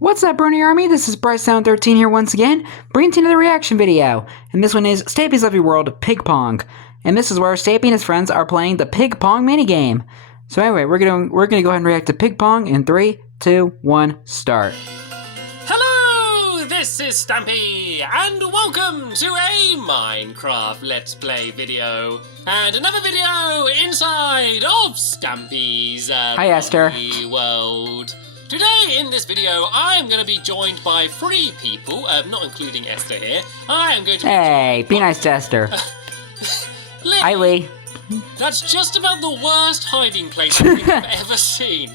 What's up, Brony Army? This is BryceAllen13 here once again, bringing to you another reaction video. And this one is Stampy's Lovely World Pig Pong. And this is where Stampy and his friends are playing the Pig Pong minigame. So anyway, we're gonna go ahead and react to Pig Pong in 3, 2, 1, start. Hello, this is Stampy, and welcome to a Minecraft Let's Play video. And another video inside of Stampy's Hi, Esther. Lovely World. Today, in this video, I'm going to be joined by 3 people, not including Esther here. I am going to Hey, be nice to Esther. Hi, Lee. That's just about the worst hiding place I think I've ever seen.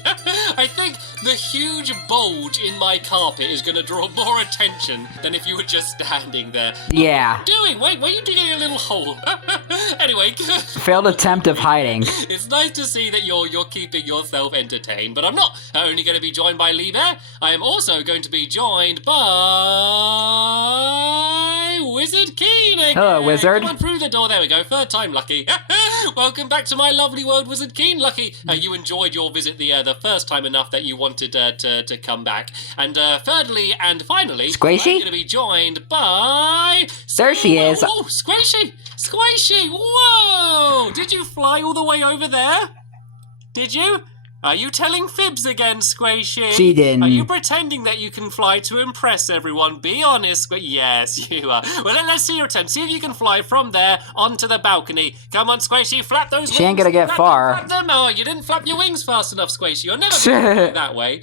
I think the huge bulge in my carpet is going to draw more attention than if you were just standing there. Yeah. What are you doing? Wait, were you digging a little hole? Anyway, Failed attempt of hiding. it's nice to see that you're keeping yourself entertained, but I'm not only going to be joined by Lee Bear, I am also going to be joined by Wizard Keen again. Hello, Wizard. Come on through the door. There we go. Third time lucky. Welcome back to my lovely world, Wizard Keen. Lucky you enjoyed your visit the first time enough that you wanted to come back. And thirdly and finally, Squishy? I'm going to be joined by... There she is. Oh, Squishy! Squishy! Whoa! Did you fly all the way over there? Did you? Are you telling fibs again, Squishy? She didn't. Are you pretending that you can fly to impress everyone? Be honest. Yes, you are. Well, let's see your attempt. See if you can fly from there onto the balcony. Come on, Squishy, flap those wings. She ain't gonna get far. Flap them. Oh, you didn't flap your wings fast enough, Squishy. You're never going to fly that way.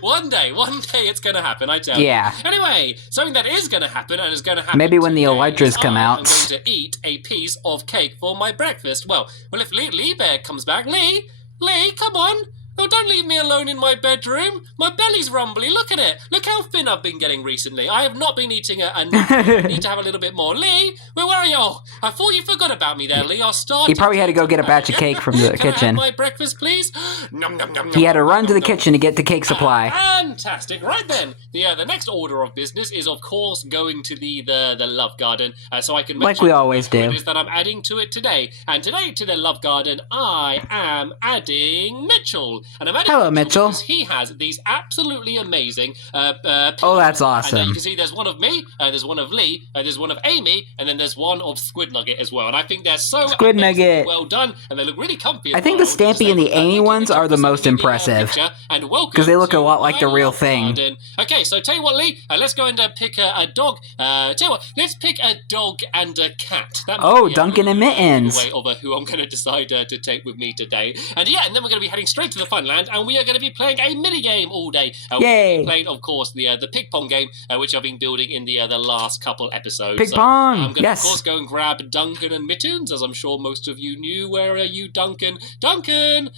One day it's going to happen, I tell you. Yeah. Anyway, something that is going to happen and is going to happen Maybe when the today Elytras is come out. I'm going to eat a piece of cake for my breakfast. Well, if Lee Bear comes back, Lee, come on. Oh, don't leave me alone in my bedroom. My belly's rumbly. Look at it. Look how thin I've been getting recently. I have not been eating enough. I need to have a little bit more. Lee, where are you? Oh, I thought you forgot about me there, Lee. I'll start. He probably had to go get a batch of cake from the Can kitchen. I have my breakfast, please? Nom, nom, nom, He had to nom, run nom, to the nom. kitchen to get the cake supply. Fantastic. Right then, the next order of business is, of course, going to the love garden, so I can Like we always do. It is that I'm adding to it today. And today to the love garden, I am adding Mitchell. And I'm adding Hello, Mitchell. because he has these absolutely amazing Oh, that's and awesome. you can see there's one of me, there's one of Lee, there's one of Amy, and then there's one of Squid Nugget as well. And I think they're so Squid Nugget. well done, and they look really comfy. I think the Stampy and the Amy ones are the most impressive. Because they look a lot like the real thing. Okay, so tell you what, Lee, let's go and pick a dog. Tell you what, let's pick a dog and a cat. That might Oh, be a Duncan and Mittens. way of who I'm going to decide to take with me today. And yeah, and then we're going to be heading straight to the Funland, and we are going to be playing a mini game all day. Yay! We're playing, of course, the Pig Pong game, which I've been building in the last couple episodes. Pig Pong, I'm going to, yes. of course, go and grab Duncan and Mittens, as I'm sure most of you knew. Where are you, Duncan? Duncan,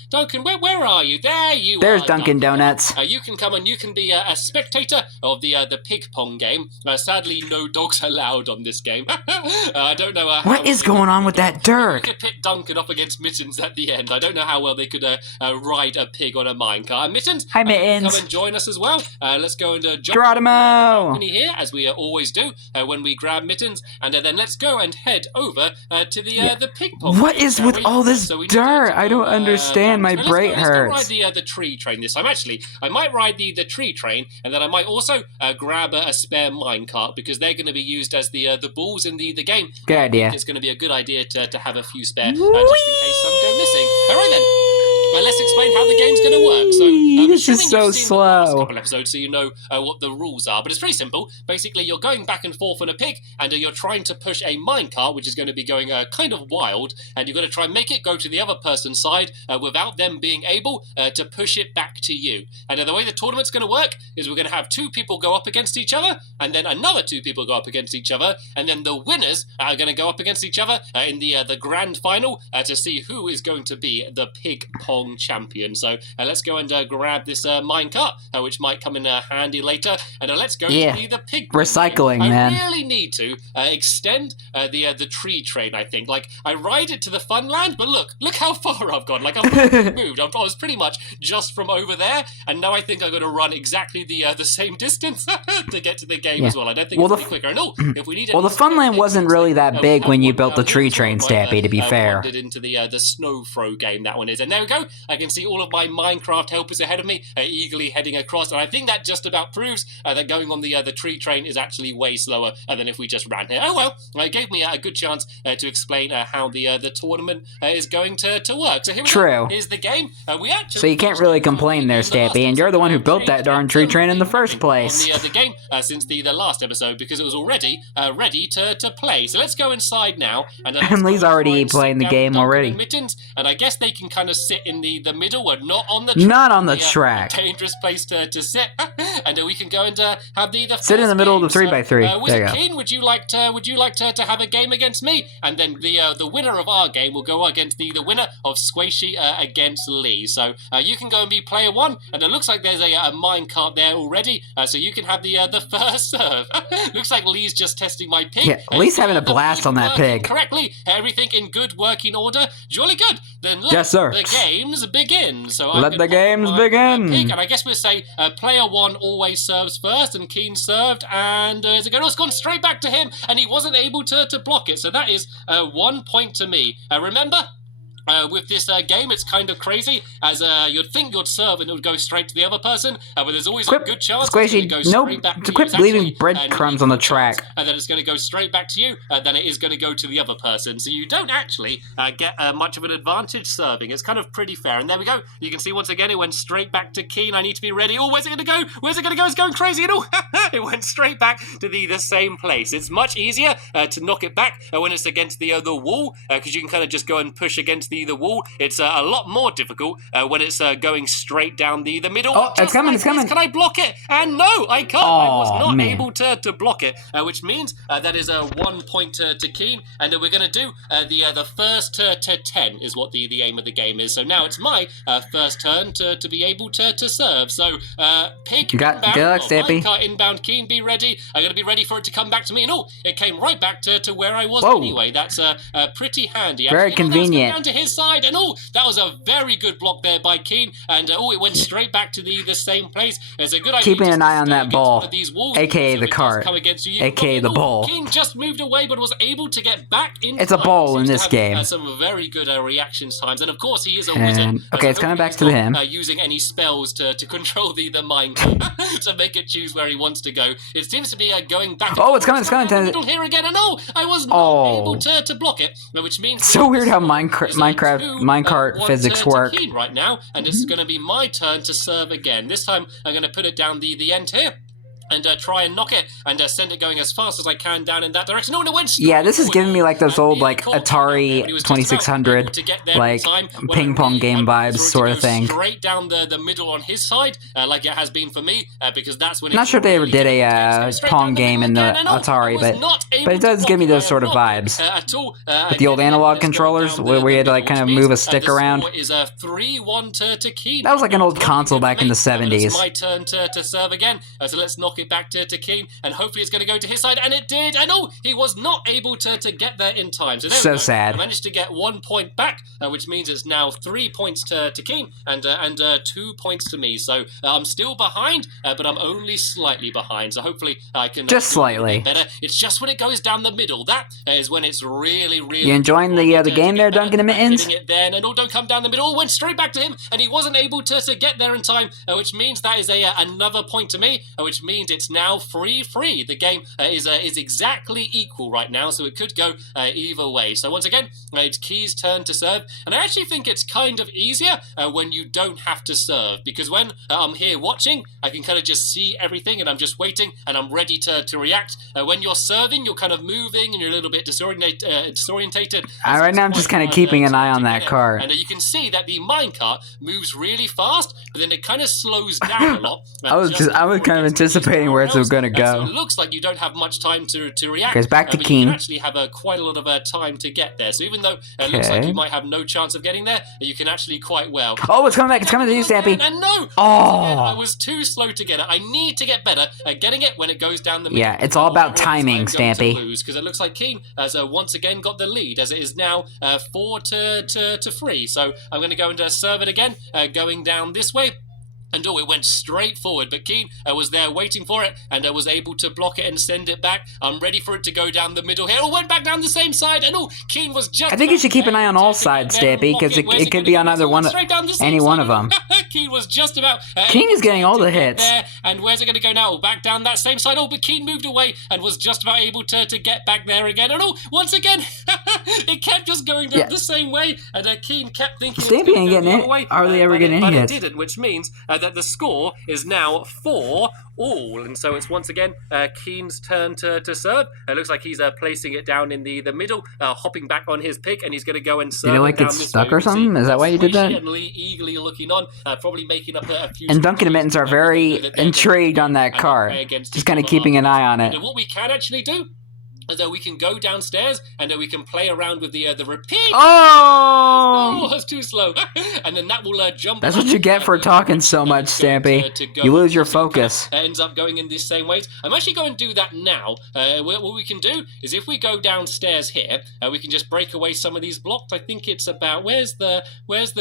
where are you? There you There's are. Dunkin' Donuts. You can come and you can be a spectator of the Pig Pong game. Sadly, no dogs allowed on this game. I don't know. What is going on with that We dirt? could pit Duncan up against Mittens at the end. I don't know how well they could ride a pig on a minecart. Mittens, Hi, come Mittens. and join us as well. Let's go and jump Geronimo! on the balcony here, as we always do when we grab Mittens, and then let's go and head over to the Pig Pong. What game, is shall with we? all this So we need to dirt? go, I don't understand. My let's brain go hurts. ride the tree train this time. Actually, I might ride the tree train, and then I might also grab a spare minecart, because they're going to be used as the balls in the game. Good idea. It's going to be a good idea to have a few spare, just in case some go missing. All right then. Well, let's explain how the game's going to work. So, This is assuming so you've seen the last slow. couple episodes, so you know what the rules are. But it's pretty simple. Basically, you're going back and forth on a pig, and you're trying to push a minecart, which is going to be going kind of wild, and you're going to try and make it go to the other person's side without them being able to push it back to you. And the way the tournament's going to work is we're going to have 2 people go up against each other, and then another 2 people go up against each other, and then the winners are going to go up against each other in the grand final to see who is going to be the Pig Pong champion. So let's go and grab this minecart, which might come in handy later, and let's go to the Pig Pong Recycling, game. man. I really need to extend the tree train, I think. Like, I ride it to the Funland, but look how far I've gone. Like, I've moved. I was pretty much just from over there, and now I think I'm going to run exactly the same distance to get to the game as well. I don't think it's any quicker. And if we need Well, the Funland wasn't really that big when you built the tree train, Stampy, to be fair. Wandered into the snow throw game, that one is. And there we go. I can see all of my Minecraft helpers ahead of me, eagerly heading across, and I think that just about proves that going on the tree train is actually way slower than if we just ran here. Oh well, it gave me a good chance to explain how the tournament is going to work. So here we go. Here's the game. We actually so you can't really complain there, Stampy, and you're the one who built that darn tree train in the first place. On the game since the last episode, because it was already ready to play. So let's go inside now. And Lee's already playing the game already. Mittens, and I guess they can kind of sit in the middle and not on the track. Not on the track. Dangerous place to sit. And we can go and have the sit in the middle of the 3x3. There you go. Keen, would you like to have a game against me? And then the winner of our game will go against the winner of Squishy against Lee. So you can go and be player 1, and it looks like there's a minecart there already. So you can have the first serve. Looks like Lee's just testing my pig. Yeah, Lee's having a blast on that pig. Correctly, everything in good working order. Jolly good. Then let the games begin. So let the games begin. Pig, and I guess we'll say player 1 always serves first, and Keen served, and it's gone straight back to him, and he wasn't able to block it. So that is 1 point to me. Remember, with this game, it's kind of crazy, as you'd think you'd serve and it would go straight to the other person, but there's always a good chance Squishy, it's going to go straight back to you. Quit leaving breadcrumbs on the track. And then it's going to go straight back to you, then it is going to go to the other person. So you don't actually get much of an advantage serving. It's kind of pretty fair. And there we go. You can see once again, it went straight back to Keen. I need to be ready. Oh, where's it going to go? Where's it going to go? It's going crazy. And it went straight back to the same place. It's much easier to knock it back when it's against the wall, because you can kind of just go and push against the wall. It's a lot more difficult when it's going straight down the middle. Oh, it's coming, it's coming. Can I block it? And no, I can't. I was not able to block it, which means that is 1 point to Keen, and we're going to do the first to 10 is what the aim of the game is. So now it's my first turn to be able to serve. So pig inbound, minecart inbound, Keen, be ready. I'm going to be ready for it to come back to me, and it came right back to where I was anyway. That's pretty handy. Very convenient. Down to his side, and that was a very good block there by Keen, and it went straight back to the same place. It's a good idea. Keeping an eye on that ball, aka the cart, aka the ball. Keen just moved away, but was able to get back in. It's a ball in this game. Some very good reactions times, and of course he is a wizard. Okay, it's coming back to him. Using any spells to control the minecart to make it choose where he wants to go. It seems to be going back. Oh, it's coming! It's coming! Middle here again, and I was not able to block it, which means so weird how minecart physics work. Right now, and it's going to be my turn to serve again. This time I'm going to put it down the end here and try and knock it and send it going as fast as I can down in that direction. No, it went straight. Yeah, this is giving me like those old like Atari 2600 like ping pong game vibes sort of thing. Straight down the middle on his side, like it has been for me, because that's when. Not sure if they ever did a Pong game in the Atari, but it does give me those sort of vibes. With the old analog controllers, where we had to like kind of move a stick around. That was like an old console back in the 70s. It's my turn to serve again. So let's knock it back to Keen, and hopefully it's going to go to his side, and it did, and he was not able to get there in time. So there we go. Sad. I managed to get 1 point back, which means it's now 3 points to Keen and 2 points to me. So I'm still behind, but I'm only slightly behind. So hopefully I can just slightly better. It's just when it goes down the middle that is when it's really. You enjoying the game there, Duncan and Mittens? Hitting it then, and don't come down the middle. Went straight back to him, and he wasn't able to get there in time, which means that is another point to me, which means it's now 3-3. The game is exactly equal right now, so it could go either way. So once again, it's Key's turn to serve, and I actually think it's kind of easier when you don't have to serve, because when I'm here watching, I can kind of just see everything, and I'm just waiting, and I'm ready to react. When you're serving, you're kind of moving, and you're a little bit disorientated. Right now I'm just kind of keeping an eye on that cart. And you can see that the minecart moves really fast, but then it kind of slows down a lot. I was kind of anticipating where it's going to go. So it looks like you don't have much time to react. Goes back to but Keen. You actually have quite a lot of time to get there. So even though it looks like you might have no chance of getting there, you can actually quite well. Oh, it's coming back. It's coming to you, Stampy. And no! I was too slow to get it. I need to get better at getting it when it goes down the middle. Yeah, it's all about timing, Stampy. Because it looks like Keen has once again got the lead, as it is now 4-3. So I'm going to go and serve it again, going down this way. And it went straight forward, but Keen was there waiting for it and was able to block it and send it back. I'm ready for it to go down the middle here. Went back down the same side, and Keen was just... I think you should keep an eye on all sides, Stampy, because it could be on either one, any one of them. Keen was just about... Keen is getting all the hits. There, and where's it going to go now? Back down that same side. But Keen moved away and was just about able to get back there again. And once again, it kept just going down the same way, and Keen kept thinking... Stampy ain't getting any... Are they ever getting any hits? But it didn't, which means that the score is now 4-all, and so it's once again Keen's turn to serve. It looks like he's placing it down in the middle, hopping back on his pick, and he's going to go and serve. Did it like get stuck or something? Is that why you did that? Eagerly looking on, probably making up a few. And Duncan and Mittens are very intrigued on that card, just kind of keeping an eye on it. And what we can actually do is we can go downstairs and we can play around with the repeat. Oh! That's too slow. And then that will jump. That's what you get for talking so much, Stampy. You lose your focus. Ends up going in these same ways. I'm actually going to do that now. What we can do is if we go downstairs here, we can just break away some of these blocks. I think it's about where's the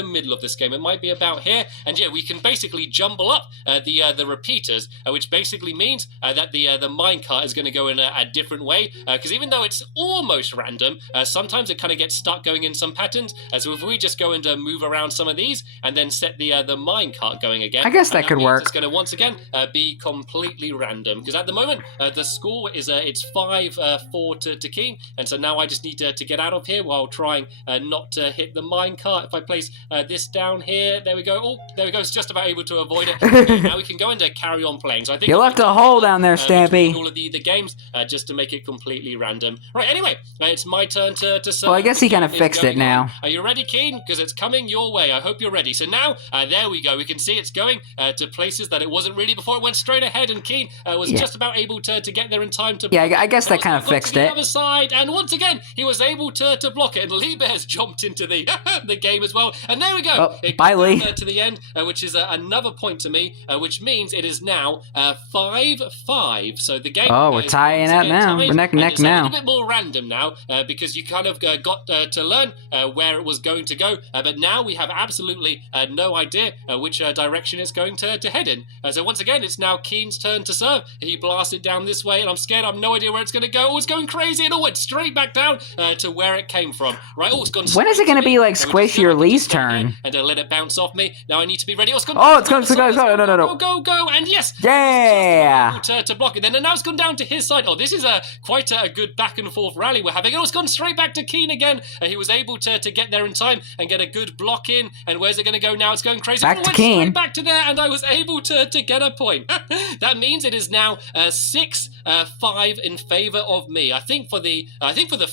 middle of this game? It might be about here. And yeah, we can basically jumble up the repeaters, which basically means that the minecart is going to go in a different way. Because even though it's almost random, sometimes it kind of gets stuck going in some patterns. So if we just go and move around some of these and then set the minecart going again, I guess that could work. It's going to once again be completely random. Because at the moment the score is it's 5-4 to Keen, and so now I just need to get out of here while trying not to hit the minecart. If I place this down here, there we go. Oh, there we go. It's just about able to avoid it. Okay, now we can go and carry on playing. So I think you left a hole down there, Stampy. All of the games just to make it completely random. Right, anyway, it's my turn to serve. Well, I guess he kind of fixed it now. Are you ready, Keen? Because it's coming your way. I hope you're ready. So now, there we go. We can see it's going to places that it wasn't really before. It went straight ahead, and Keen was just about able to get there in time to... Yeah, I guess that kind of fixed it. The other side, and once again, he was able to block it, and Lee Bears jumped into the the game as well. And there we go. Oh, bye, Lee. To the end, which is another point to me, which means it is now 5-5. So the game... Oh, we're tying out now. We're neck and neck now. A little bit more random now, because you kind of got to learn where it was going to go, but now we have absolutely no idea which direction it's going to head in. So once again, it's now Keen's turn to serve. He blasts it down this way, and I'm scared. I have no idea where it's going to go. Oh, it's going crazy, and it went straight back down to where it came from. Right? Oh, it's gone. When is it going to be like Squishy or Lee's turn? And let it bounce off me. Now I need to be ready. Oh, it's gone. Oh, it's going to go. No. Go, and yes. Yeah. To block it. Then now it's gone down to his side. Oh, this is quite a good back and forth rally we're having. Oh, it's gone straight back to Keen again. He was able to get there in time and get a good block in. And where's it going to go now? It's going crazy. Back to Keen. Straight back to there, and I was able to get a point. That means it is now 6-5 in favor of me. I think for the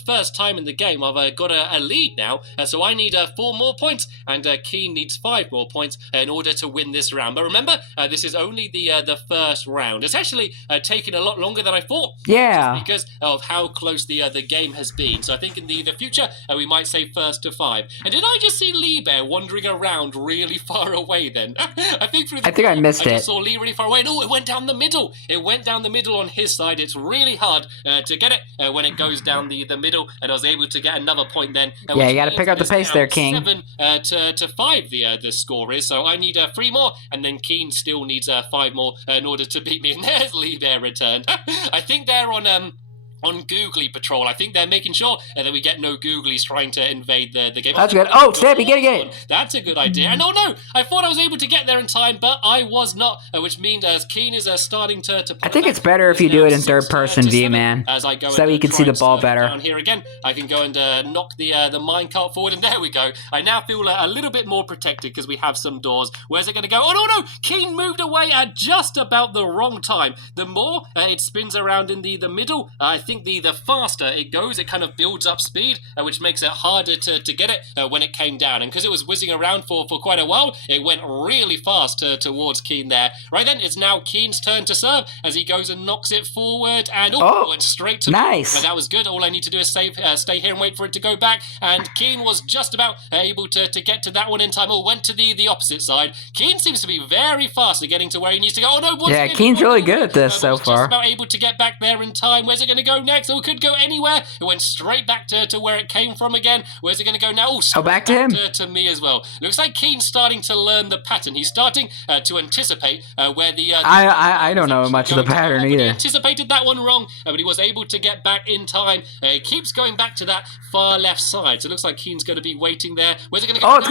first time in the game, I've got a lead now. So I need 4 more points, and Keen needs 5 more points in order to win this round. But remember, this is only the first round. It's actually taken a lot longer than I thought. Yeah. Just because of how close the game has been. So I think in the future, we might say first to 5. And did I just see Lee Bear wandering around really far away then? I think I missed it. I just saw Lee really far away. No, it went down the middle. It went down the middle on his side. It's really hard to get it when it goes down the middle, and I was able to get another point then. Yeah, you got to pick up the pace there, King. 7 to 5 the score is. So I need 3 more, and then Keen still needs 5 more in order to beat me. And there's Lee Bear returned. I think they're on Googly Patrol. I think they're making sure that we get no Googlies trying to invade the game. That's good. Oh, Stampy, get it. That's a good idea. And no, I thought I was able to get there in time, but I was not, which means Keen is starting to I think it's better if you do it in third-person view, man, as I go so that you can see the ball better. Down here again, I can go and knock the minecart forward, and there we go. I now feel a little bit more protected because we have some doors. Where's it going to go? Oh, no! Keen moved away at just about the wrong time. The more it spins around in the middle, I think the faster it goes, it kind of builds up speed, which makes it harder to get it when it came down. And because it was whizzing around for quite a while, it went really fast towards Keen there. Right then, it's now Keen's turn to serve as he goes and knocks it forward, and went straight to nice. Me. That was good. All I need to do is stay here and wait for it to go back, and Keen was just about able to get to that one in time. Went to the opposite side. Keen seems to be very fast at getting to where he needs to go. Oh no! Yeah, Keen's really good at this so far. Just about able to get back there in time. Where's it going to go next? Or it could go anywhere. It went straight back to where it came from again. Where's it going to go now? Oh, back to him. To me as well. Looks like Keen's starting to learn the pattern. He's starting to anticipate where the... I don't know much of the pattern either. He anticipated that one wrong, but he was able to get back in time. He keeps going back to that far left side. So it looks like Keen's going to be waiting there. Where's it going to go? Oh, it's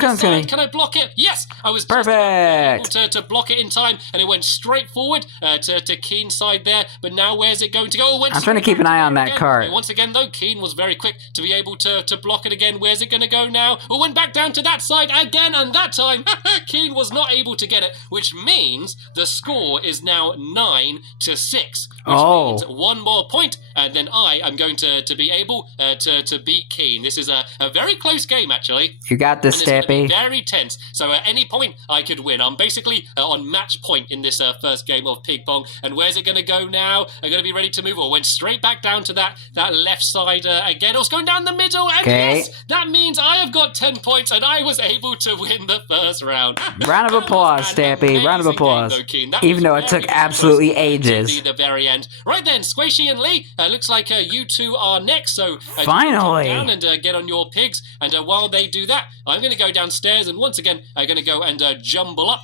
coming. Can I block it? Yes, I was perfect. Just able to block it in time, and it went straight forward to Keen's side there. But now where's it going to go? I'm trying to keep an eye on that cart. Once again, though, Keen was very quick to be able to block it again. Where's it going to go now? It went back down to that side again, and that time Keen was not able to get it, which means the score is now 9-6. Which means one more point, and then I am going to be able to beat Keen. This is a very close game, actually. You got this, Stampy. Very tense. So at any point, I could win. I'm basically on match point in this first game of Ping Pong. And where's it going to go now? I'm going to be ready to move. Or went straight back down to that left side again. It was going down the middle. And yes, that means I have got 10 points, and I was able to win the first round. Round of applause, Stampy. Round of applause. Even though it took absolutely ages. The very end. Right then, Squishy and Lee, looks like you two are next. So finally, down and get on your pigs. And while they do that, I'm going to go downstairs and once again I'm going to go and jumble up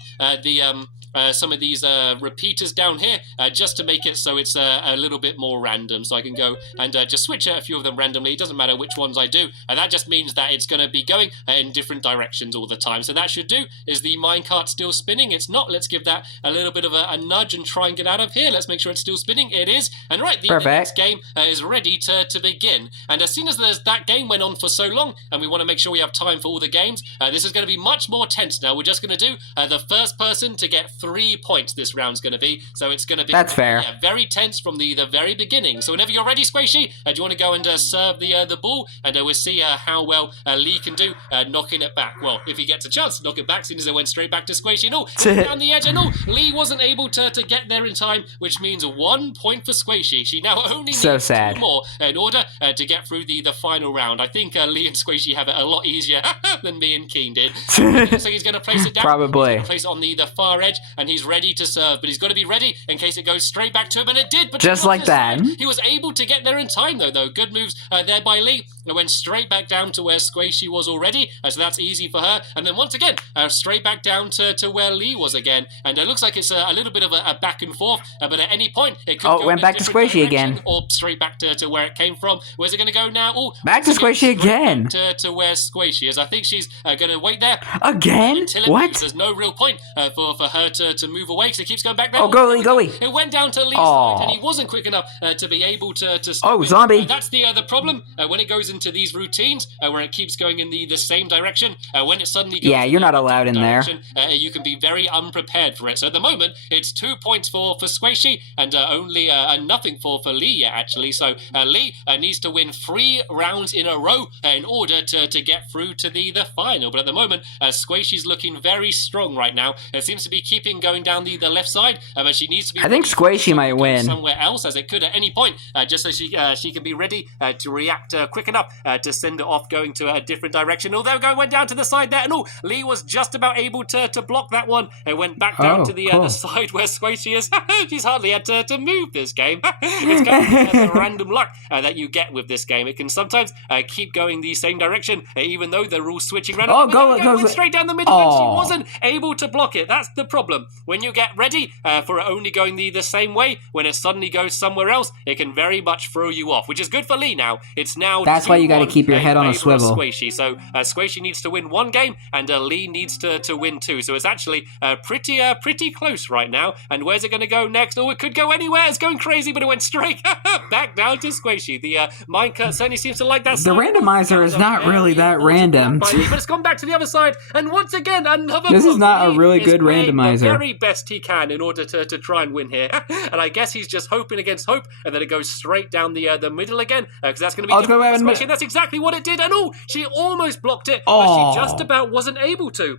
some of these repeaters down here just to make it so it's a little bit more random. So I can go and just switch a few of them randomly. It doesn't matter which ones I do. And that just means that it's going to be going in different directions all the time. So that should do. Is the minecart still spinning? It's not. Let's give that a little bit of a nudge and try and get out of here. Let's make sure it's still spinning. It is. And right, the next game is ready to begin. And as soon as that game went on for so long, and we want to make sure we have time for all the games, this is going to be much more tense now. We're just going to do the first person to get 3 points this round's going to be. So it's going to be... That's fair. Yeah, very tense from the very beginning. So whenever you're ready, Squishy, do you want to go and serve the ball? And we'll see how well Lee can do knocking it back. Well, if he gets a chance to knock it back, since it went straight back to Squishy. No, down the edge. And no, Lee wasn't able to get there in time, which means 1 point for Squishy. She now only needs 2 more in order to get through the final round. I think Lee and Squishy have it a lot easier than me and Keen did. So he's going to place it down. Probably. He's going to place it on the far edge, and he's ready to serve. But he's got to be ready in case it goes straight back to him, and it did. But just like that. He was able to get there in time, though. Good moves there by Lee. It went straight back down to where Squishy was already, so that's easy for her. And then once again, straight back down to where Lee was again. And it looks like it's a little bit of a back and forth, but at any point, it could go went back to Squishy again. Or straight back to where it came from. Where's it going to go now? Oh, back to Squishy again. To where Squishy is. I think she's going to wait there. Again? What? There's no real point for her to move away, because it keeps going back there. Oh, go Lee, go Lee. It went down to Lee's side, and he wasn't quick enough to be able to oh, zombie. That's the problem. When it goes into these routines, where it keeps going in the same direction, when it suddenly goes you're not allowed in there. You can be very unprepared for it. So at the moment, it's 2 points for Squishy, and only nothing for Lee yet, actually. So Lee needs to win 3 rounds in a row in order to get through to the final. But at the moment, Squishy's looking very strong right now. It seems to be keeping going down the left side, but she needs to be... I think Squishy might win. Somewhere else, as it could at any point, just so she can be ready to react quick enough to send it off going to a different direction. Although it went down to the side there, and Lee was just about able to block that one. It went back down to the side where Squishy is. She's hardly had to move this game. It's kind of the random luck that you get with this game. It can sometimes keep going the same direction, even though they're all switching around. Went straight down the middle, and she wasn't able to block it. That's the problem. When you get ready for it only going the same way, when it suddenly goes somewhere else, it can very much throw you off, which is good for Lee now. It's now... That's why you got to keep your head on a swivel. Squishy. So Squishy needs to win 1 game, and Lee needs to win 2. So it's actually pretty close right now. And where's it going to go next? Oh, it could go anywhere. It's going crazy, but it went straight back down to Squishy. The minecart certainly seems to like that. The randomizer is not really that random. But it's gone back to the other side, and once again, another... This is not a really good randomizer. The very best he can in order to try and win here. And I guess he's just hoping against hope, and then it goes straight down the middle again, because that's going to be difficult for Squishy. That's exactly what it did. And she almost blocked it, but she just about wasn't able to.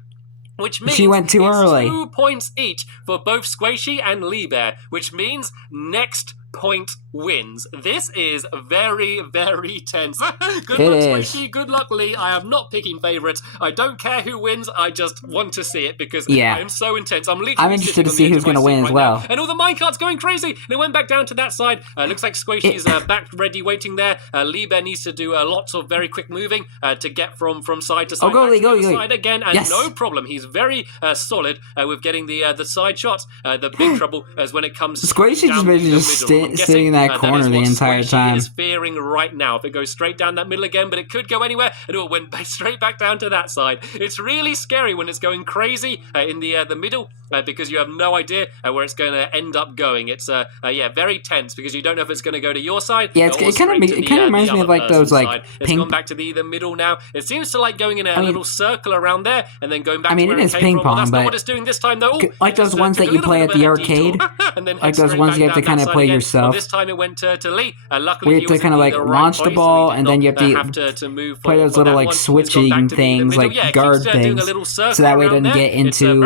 Which means she went too early. 2 points each for both Squishy and Lee Bear, which means next point wins. This is very, very tense. Good It luck, is. Squishy. Good luck, Lee. I am not picking favourites. I don't care who wins. I just want to see it because Yeah. I am so intense. I'm interested to see who's going to win as well. Now. And all the minecarts going crazy. And it went back down to that side. Looks like Squishy's back ready, waiting there. Lee Bear needs to do lots of very quick moving to get from side to side. Go, Lee, go, side again, and yes. no problem. He's very solid with getting the side shots. The big trouble is when it comes. Squishy just basically just sitting in that corner the entire time. Is fearing right now if it goes straight down that middle again, but it could go anywhere, and it went straight back down to that side. It's really scary when it's going crazy in the middle because you have no idea where it's going to end up going. It's very tense because you don't know if it's going to go to your side. Yeah, it kind of reminds me of like those like It's ping. gone back to the middle now. It seems to like going in a little circle around there and then going back. I mean, to where it is came ping from. pong, Well, that's but not what it's doing this time though. Like those ones that you play at the arcade. Like those ones you have to kind of play yourself. Well, this time it went to Lee. Luckily, where you have to kind of like launch the ball, and then you have to move play those little like switching things, like guard things, so that way it doesn't get into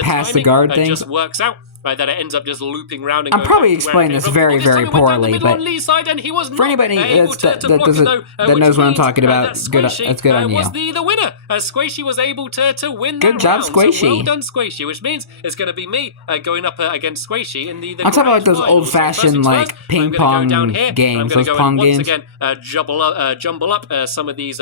past the guard thing. Just works out. That it ends up just looping round. And I'm probably explaining this very, very poorly, but for anybody that knows what I'm talking about, that's good on you. Was the winner. Squishy was able to win. Good job, Squishy. So well done, Squishy. Which means it's going to be me going up against Squishy in the. I'm talking about those old-fashioned like ping pong games, those pong games. Once again, jumble up some of these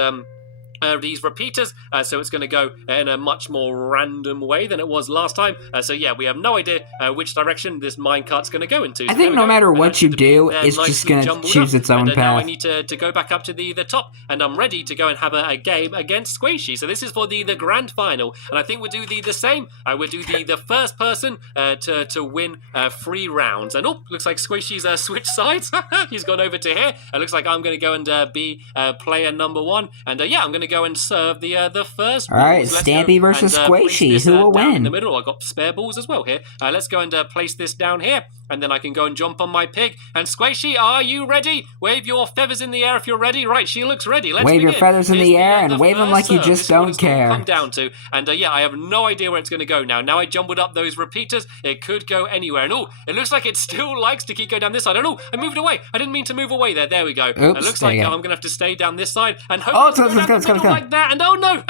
repeaters, so it's going to go in a much more random way than it was last time. So yeah, we have no idea which direction this minecart's going to go into. I think no matter what you do, it's just going to choose its own path. Now I need to go back up to the top, and I'm ready to go and have a game against Squishy. So this is for the grand final, and I think we'll do the same. We'll do the first person to win 3 rounds. And looks like Squishy's switched sides. He's gone over to here. It looks like I'm going to go and be player number 1, and I'm going to go and serve the first. All right, Stampy versus Squishy. Who will win? In the middle, I got spare balls as well here. Let's go and place this down here, and then I can go and jump on my pig. And Squishy, are you ready? Wave your feathers in the air if you're ready. Right, she looks ready. Let's wave begin. your feathers in the air and wave them like you just don't care. Come down to, and I have no idea where it's going to go now. Now I jumbled up those repeaters. It could go anywhere, and it looks like it still likes to keep going down this side. I moved away. I didn't mean to move away there. There we go. Oops, it looks like I'm going to have to stay down this side and hope it's like that. And no,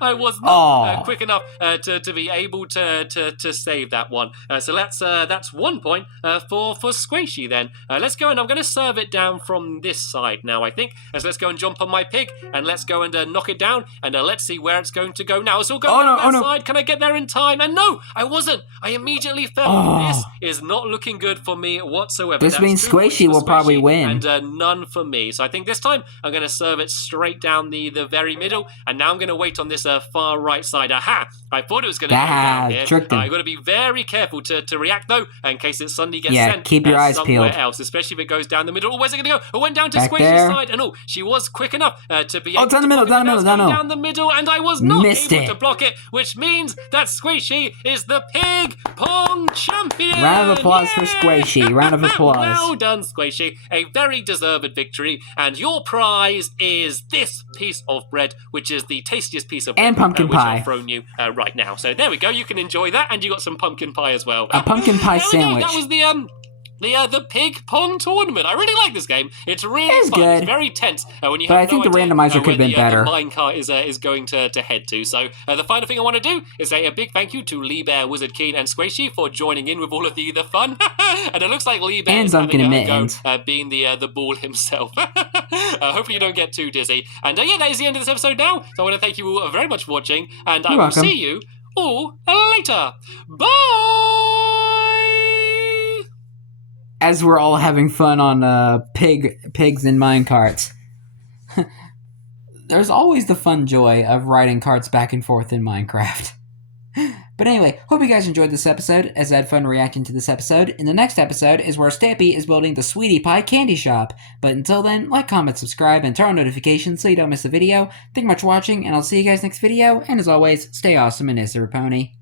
I was not quick enough to be able to save that one. So that's 1 point for Squishy then. Let's go, and I'm going to serve it down from this side now, I think. So let's go and jump on my pig, and let's go and knock it down, and let's see where it's going to go now. It's all going on that side. Can I get there in time? And no, I wasn't. I immediately fell. This is not looking good for me whatsoever. This means Squishy will probably win. And none for me. So I think this time I'm going to serve it straight down the very middle, and now I'm going to wait on this far right side. Aha! I thought it was going to go down here. I've got to be very careful to react, though, in case it suddenly gets sent keep your eyes somewhere peeled. else, especially if it goes down the middle. Where's it going to go? It went down to Squishy's side, and she was quick enough to be able down the middle, down the middle, and I was not able to block it, which means that Squishy is the pig pong champion. Round of applause for Squishy. Round of applause. Well done, Squishy. A very deserved victory, and your prize is this piece of bread, which is the tastiest piece of bread and pumpkin pie. I've thrown you right now. So there we go. You can enjoy that, and you got some pumpkin pie as well. A pumpkin pie sandwich. That was the pig pong tournament. I really like this game. It's really fun. Good. It's very tense when you but have I think no the idea, randomizer could have been better. The minecart is going to head to. So the final thing I want to do is say a big thank you to Lee Bear, Wizard Keen, and Squishy for joining in with all of the fun. And it looks like Lee Bear is having a go being the ball himself. Hopefully you don't get too dizzy. And that is the end of this episode now. So I want to thank you all very much for watching, and I will see you all later. Bye! As we're all having fun on pigs in minecarts. There's always the fun joy of riding carts back and forth in Minecraft. But anyway, hope you guys enjoyed this episode, as I had fun reacting to this episode. In the next episode is where Stampy is building the Sweetie Pie candy shop. But until then, like, comment, subscribe, and turn on notifications so you don't miss a video. Thank you much for watching, and I'll see you guys next video. And as always, stay awesome and S7EP20.